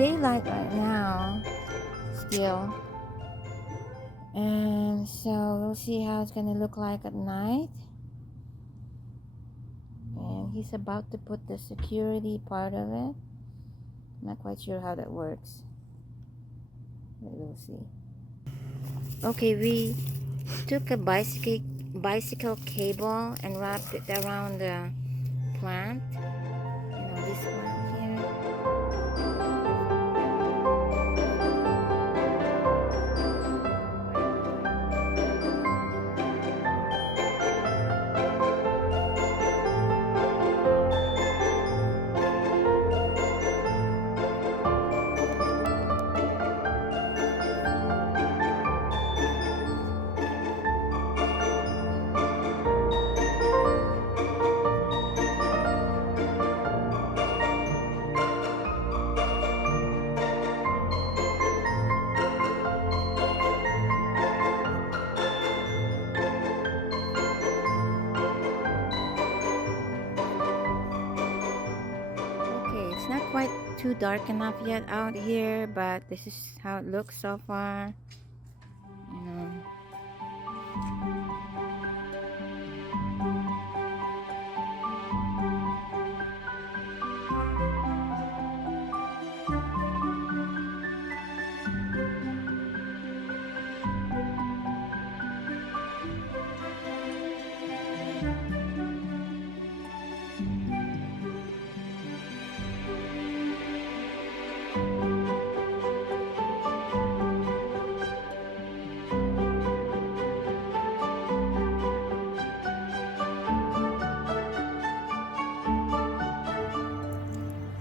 daylight right now still, and so we'll see how it's gonna look like at night. And he's about to put the security part of it. Not quite sure how that works, but we'll see. Okay, we took a bicycle cable and wrapped it around the plant. This plant here. It's not quite too dark enough yet out here, but this is how it looks so far.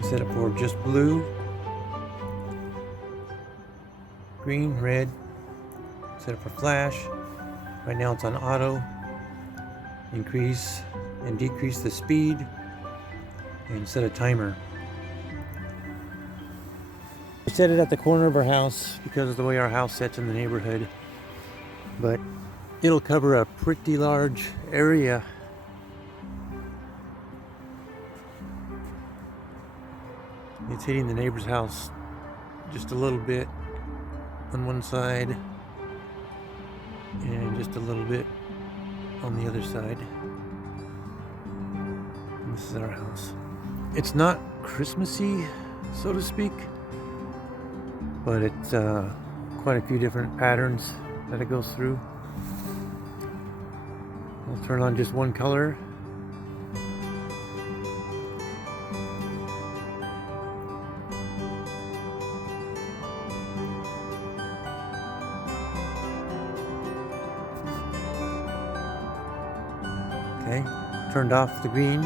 Set it for just blue, green, red. Set it for flash. Right now it's on auto. Increase and decrease the speed and set a timer. I set it at the corner of our house because of the way our house sets in the neighborhood, but it'll cover a pretty large area. It's hitting the neighbor's house just a little bit on one side and just a little bit on the other side. And this is our house. It's not Christmassy, so to speak, but it's quite a few different patterns that it goes through. I'll turn on just one color. Okay, turned off the green.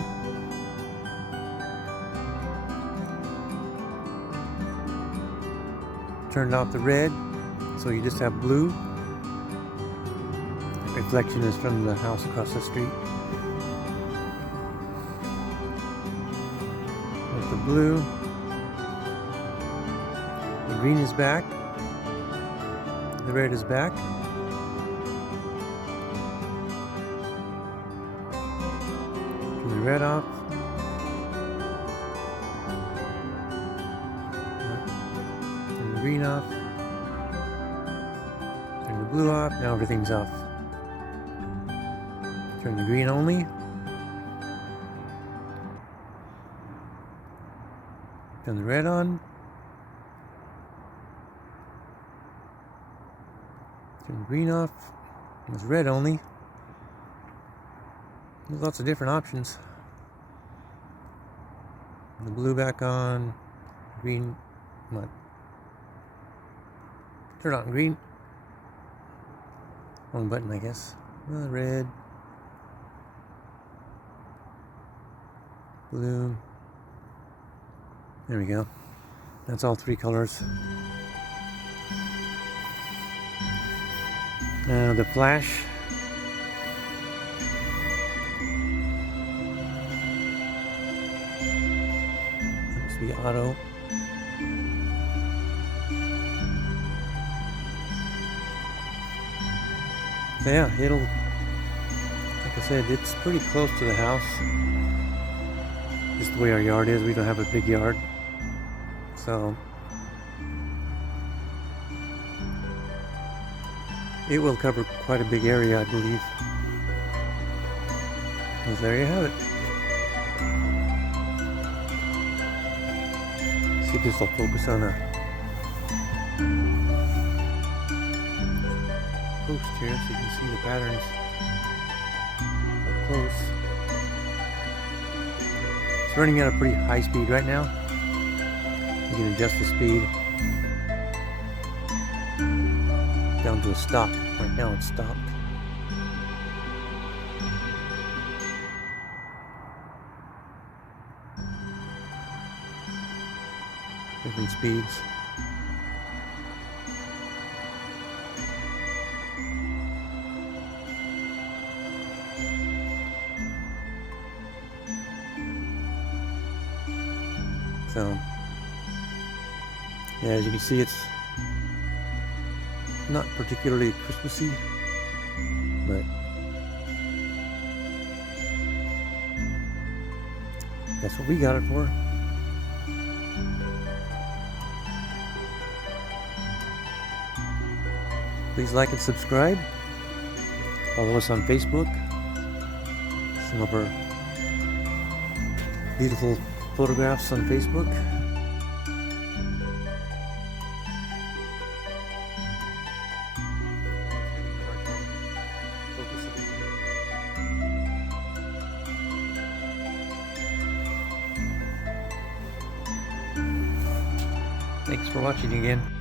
Turned off the red, so you just have blue. Reflection is from the house across the street. With the blue, the green is back, the red is back. Turn the red off. Turn the green off. Turn the blue off. Now everything's off. Turn the green only. Turn the red on. Turn the green off. It's red only. There's lots of different options. The blue back on. Green. What? Turn on green. Wrong button, I guess. Red. Blue. There we go. That's all three colors. Now the flash. That must be auto. So yeah, it'll, like I said, it's pretty close to the house. Just the way our yard is, we don't have a big yard. So It will cover quite a big area, I believe. Well, there you have it. See if this will focus on a post here so you can see the patterns up close. It's running at a pretty high speed right now. You can adjust the speed down to a stop. Right now it's stopped. Different speeds. So, yeah, as you can see, it's not particularly Christmassy, but that's what we got it for. Please like and subscribe. Follow us on Facebook. Some of our beautiful photographs on Facebook. Thanks for watching again.